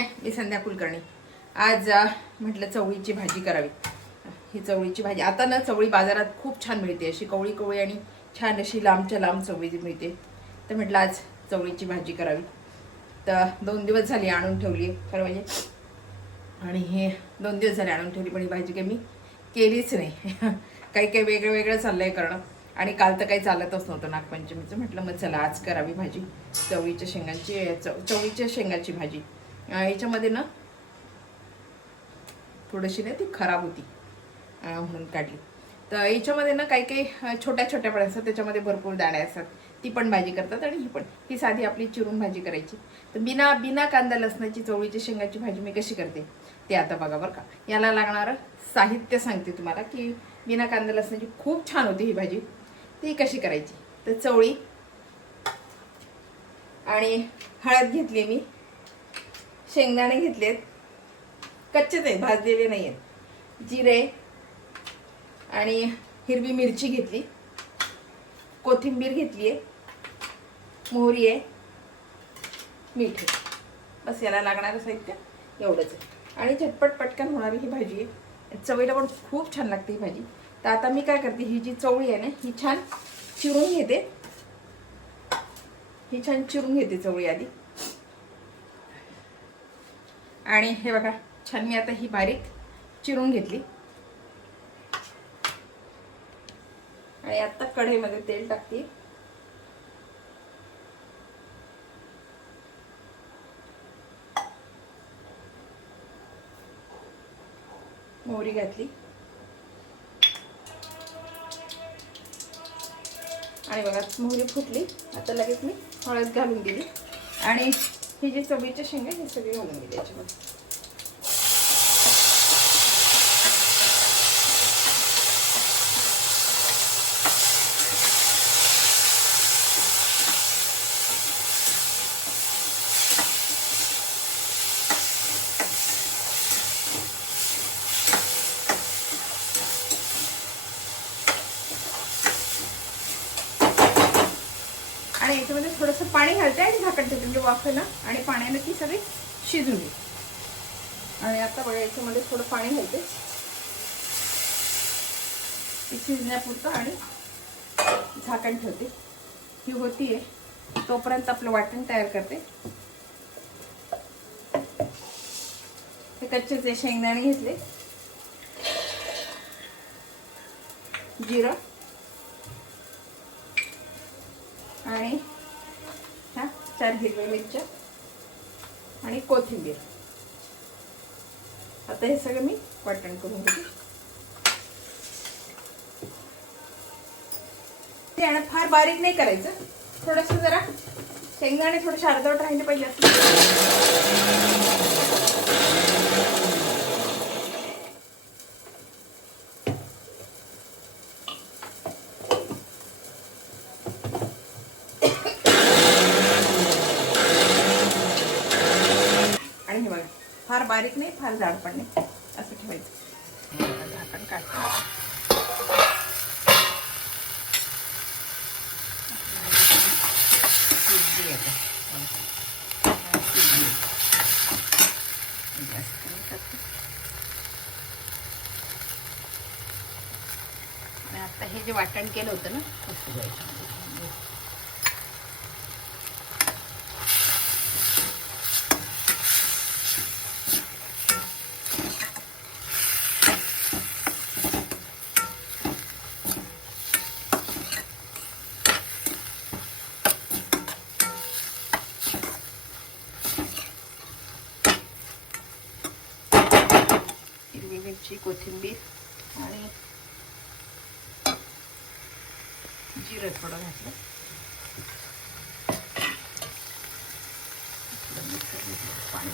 हाय, मी संध्या कुलकर्णी। आज म्हटलं चवळीची भाजी करावी। ही चवळीची भाजी आता ना चवळी बाजारात खूप छान मिळते, अशी कवळी कवळी आणि छान अशी लांबच्या लांब चवळी मिळते। तर म्हटलं आज चवळीची भाजी करावी। तर 2 दिवस झाले आणून ठेवली खरं म्हणजे, आणि हे 2 दिवस झाले आणून ठेवली, पण ही भाजी काही मी केलीच नाही। काही काही वेगळं वेगळं चाललंय करणं, आणि काल तर काही चालतच नव्हतं नागपंचमीचं। म्हटलं मग चला आज करावी भाजी चवळीच्या शेंगांची, चवळीच्या शेंगाची भाजी। याच्यामध्ये ना थोडीशी ना ती खराब होती म्हणून काढली। तर याच्यामध्ये ना काही काही छोट्या छोट्या पण असतात, त्याच्यामध्ये भरपूर दाणे असतात, ती पण भाजी करतात। आणि ही साधी आपली चिरून भाजी करायची। तर बिना कांदा लसणाची चवळीच्या शेंगाची भाजी मी कशी करते ते आता बघा बरं का। याला लागणारं साहित्य सांगते तुम्हाला, की बिना कांदा लसणाची खूप छान होती ही भाजी। ती कशी करायची, तर चवळी आणि हळद घेतली मी, शेंगदाणे घेतलेत, कच्चेच आहेत, भाजलेले नाही आहेत, जिरे आणि हिरवी मिरची घेतली, कोथिंबीर घेतली आहे, मोहरी आहे, मीठ आहे, बस याला लागणारं साहित्य एवढंच आहे। आणि झटपट पटकन होणारी ही भाजी आहे, चवीला पण खूप छान लागते ही भाजी। तर आता मी काय करते, ही जी चवळी आहे ना ही छान चिरून घेते, चवळी आधी। आणि हे बघा छान मी आता ही बारीक चिरून घेतली। आणि आता कढईमध्ये तेल टाकते, मोहरी घातली, आणि बघा मोहरी फुटली। आता लगेच मी हळद घालून दिली, आणि ही जी चवळीची शेंग आहे ही सगळी घालून दिली याच्यामध्ये। आणि याच्यामध्ये थोडंसं पाणी घालते आणि झाकण ठेवते, म्हणजे वाफेला आणि पाण्याने ती सगळी शिजून येईल। आणि आता बघा याच्यामध्ये थोडं पाणी घालते ती शिजण्यापुरतं, आणि झाकण ठेवते। ही होतीये तोपर्यंत आपलं वाटण तयार करते। हे कच्चे शेंगदाणे घेतले, जिरं आणि ह्या 4 हिरव्या मिरच्या आणि कोथिंबीर। आता हे सगळं मी वाटण करून घेते। ते आणि फार बारीक नाही करायचं, थोडंसं जरा शेंगदाणे थोडेसे अर्धवट राहिले पाहिजे आणि हे बघा फार बारीक नाही फार जाड पण नाही, असं ठेवायचं। झाकण काढतो, आणि आता हे जे वाटण केलं होतं ना कसं जायचं, हिरवी मिरची, कोथिंबीर आणि जिरं थोडं घातलं, पाणी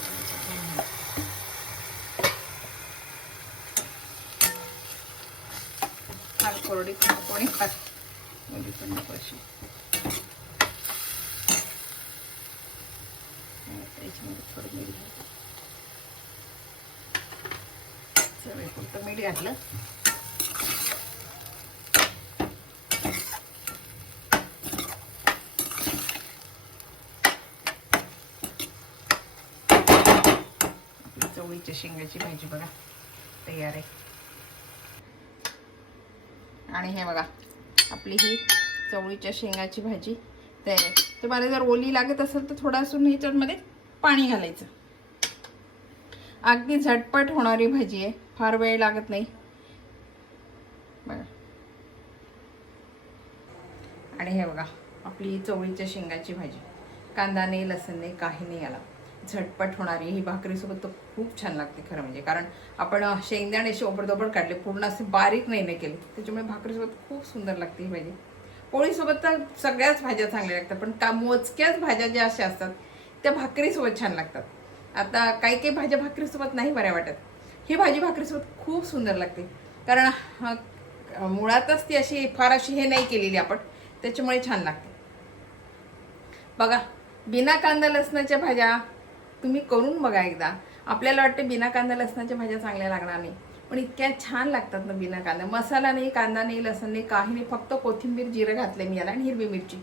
फार कोरडी कोणी फार मध्ये पण नको अशी। याच्यामध्ये थोडं मीठ घातलं, चवीपुरतं मीठ घातलं, चवळीच्या शेंगाची भाजी बघा तयार आहे. आणि हे बघा आपली ही चवळीच्या शेंगाची भाजी तयार आहे. तुम्हाला जर ओली लागत असेल तर थोडंसं ह्याच्यामध्ये पाणी घालायचं. अगदी झटपट होणारी भाजी आहे, फार वेळ लागत नाही बघा. आणि हे बघा आपली चवळीच्या शेंगाची भाजी, कांदा नाही, लसूण नाही, काही नाही, याला झटपट होणारी ही भाकरीसोबत तर खूप छान लागते खरं म्हणजे. कारण आपण शेंगदाणे असे ओबडधोबड काढले, पूर्ण असे बारीक नाही केले, त्याच्यामुळे भाकरीसोबत खूप सुंदर लागते ही भाजी. पोळीसोबत तर सगळ्याच भाज्या चांगल्या लागतात, पण मोजक्याच भाज्या ज्या अशा असतात त्या भाकरीसोबत छान लागतात. आता काही काही भाज्या भाकरीसोबत नाही बऱ्या वाटत, ही भाजी भाकरीसोबत खूप सुंदर लागते. कारण मुळातच ती अशी फार अशी हे नाही केलेली आपण, त्याच्यामुळे छान लागते बघा. बिना कांदा लसणाच्या भाज्या तुम्ही करून बघा एकदा. आपल्याला वाटते बिना कांदा लसणाच्या भाज्या चांगल्या लागणार नाही, पण इतक्या छान लागतात ना बिना कांदा. मसाला नाही, कांदा नाही, लसण नाही, काही नाही, फक्त कोथिंबीर जिरं घातले मी याला आणि हिरवी मिरची.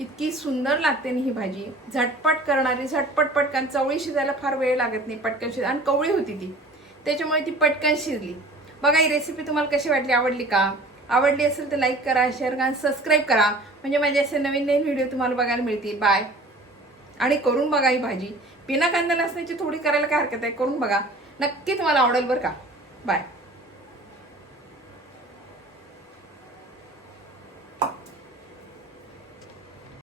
इतकी सुंदर लागते ना ही भाजी, झटपट करणारी, झटपट पटकन. चवळी शिजायला फार वेळ लागत नाही, पटकन शिज. आणि कवळी होती ती, त्याच्यामुळे ती पटकन शिजली बघा. ही रेसिपी तुम्हाला कशी वाटली, आवडली का? आवडली असेल तर लाईक करा, शेअर करा, सबस्क्राईब करा, म्हणजे माझे असे नवीन नवीन व्हिडिओ तुम्हाला बघायला मिळतील. बाय. आणि करून बघा ही भाजी, बिना कांदा लसणाची थोडी करायला काय हरकत आहे, करून बघा, नक्की तुम्हाला आवडेल बरं का. बाय.